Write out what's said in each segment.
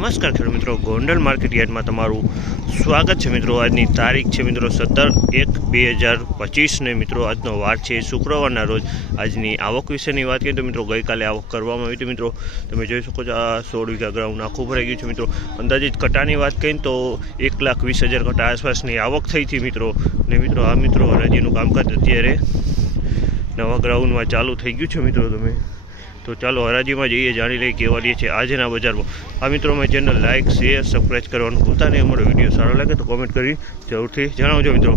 નમસ્કાર ખેડૂત મિત્રો, ગોંડલ માર્કેટ યાર્ડમાં તમારું સ્વાગત છે મિત્રો। આજની તારીખ છે મિત્રો 17/1/2025 ને મિત્રો આજનો વાર છે શુક્રવારના રોજ। આજની આવક વિશેની વાત કરીએ તો મિત્રો ગઈકાલે આવક કરવામાં આવી હતી મિત્રો। તમે જોઈ શકો છો આ 16 વીઘા ગ્રાઉન્ડ આખું ભરાઈ ગયું છે મિત્રો। અંદાજિત કટાની વાત કરીએ તો 1,20,000 કટા આસપાસની આવક થઈ હતી મિત્રો। ને મિત્રો આ મિત્રો હરાજીનું કામકાજ અત્યારે નવા ગ્રાઉન્ડમાં ચાલુ થઈ ગયું છે મિત્રો। તમે तो चलो हराजी में जाइए, जाणी लई केवा रही है आज बजार में। आ मित्रों में चैनल लाइक शेर सब्सक्राइब करवानुं भूलता नहीं। अमरो विडियो सारो लगे तो कॉमेंट करी जरूर थी जणावजो मित्रों।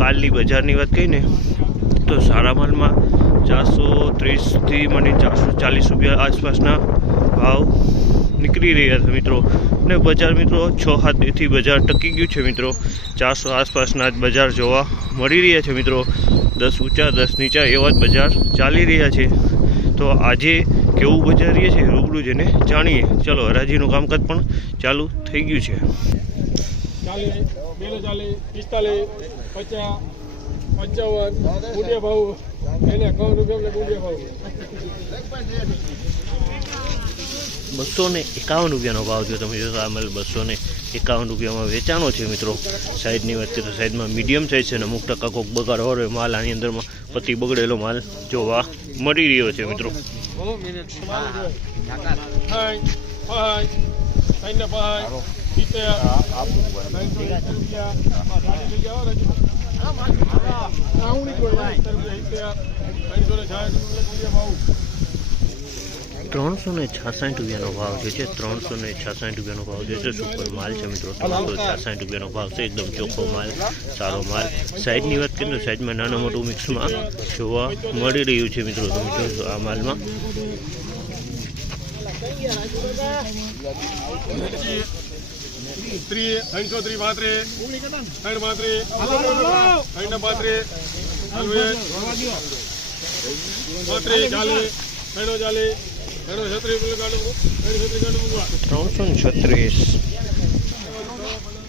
कालनी बजारनी बात कही ने तो सारा माल में 430 थी मनी 440 रुपया आसपासना भाव निकली रहा था मित्रों। ने बजार मित्रों 6-7 थी बजार टकी गयु है मित्रों। 400 आसपासना बजार जोवा मळी रह्या छे मित्रों। 10 ऊँचा 10 नीचा एवा बजार चाली रह्या छे। तो आज केवू बजार रही है रूबरू जने जाणीए। चलो हराजीनुं कामकाज पण चालू थई गयुं छे। 40 42 45 50 55 ऊंडिया भाव એને 51 રૂપિયા ઊંડિયા ભાવ 251 રૂપિયાનો ભાવ થયો। તમે જોશો આ માલ 251 રૂપિયામાં વેચાણો છે મિત્રો। સાઈઝની વાત કરીએ તો સાઈઝમાં મીડિયમ સાઈઝ છે ને અમુક ટકા કોક બગાડ હોય માલ આની અંદરમાં પતિ બગડેલો માલ જોવા મળી રહ્યો છે મિત્રો। ₹366 भाव है। 366 भाव है। सुपर माल है मित्रों। 366 भाव से एकदम चोखो माल सारो माल। साइज की बात करें तो साइज में नाना मोटू मिक्स में जोवा मळी रह्युं छे मित्रों। तमे जोशो आ माल में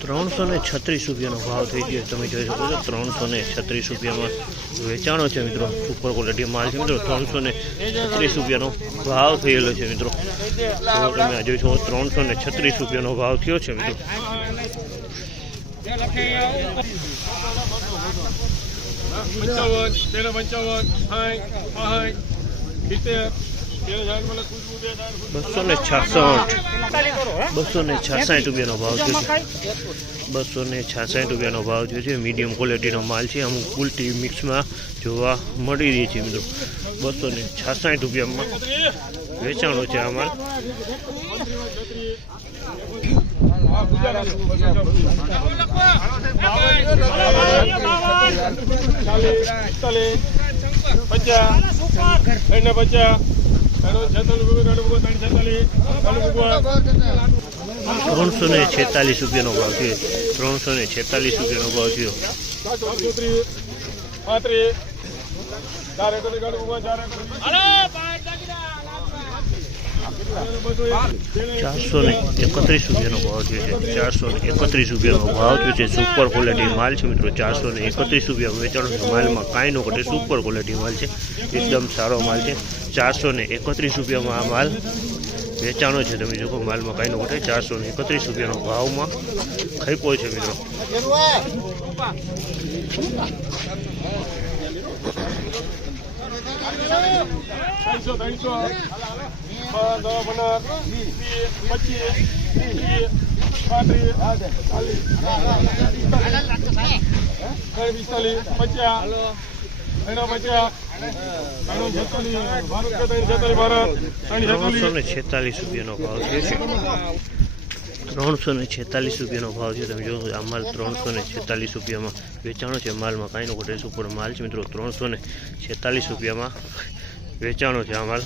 336 રૂપિયાનો ભાવ થઈ ગયો। તમે જોઈ શકો છો 336 રૂપિયામાં વેચાણો છે મિત્રો। સુપર ક્વોલિટી માલ છે મિત્રો। 336 રૂપિયાનો ભાવ થયેલો છે મિત્રો। તો તમે જોઈ શકો 336 રૂપિયાનો ભાવ થયો છે મિત્રો। ₹266 भाव थयो छे। 266 રૂપિયાનો ભાવ થયો છે। મીડિયમ ક્વોલિટીનો માલ છે। અમુક ઉલટી મિક્સમાં જોવા મળી રહી છે મિત્રો। 266 રૂપિયામાં વેચાણો છે આ માલ। ₹346 રૂપિયાનો ભાવ થયો। 346 રૂપિયાનો ભાવ થયો। 431 રૂપિયાનો ભાવ થયો છે। 431 રૂપિયાનો ભાવ થયો છે। સુપર ક્વોલિટી માલ છે મિત્રો। 431 રૂપિયા વેચાણો છે માલમાં કાંઈ ન ઘટે। સુપર ક્વોલિટી માલ છે, એકદમ સારો માલ છે। 431 રૂપિયામાં આ માલ વેચાણો છે। તમે જોકો માલમાં કાંઈ ન ઘટે। 431 રૂપિયાનો ભાવમાં ખઈપો છે મિત્રો। ₹346 રૂપિયાનો ભાવ છે। 346 રૂપિયાનો ભાવ છે। તમે જો આ માલ 346 રૂપિયામાં વેચાણો છે માલમાં કાંઈ નો ઘટે। સુપર માલ છે મિત્રો। 346 રૂપિયામાં વેચાણો છે આ માલ।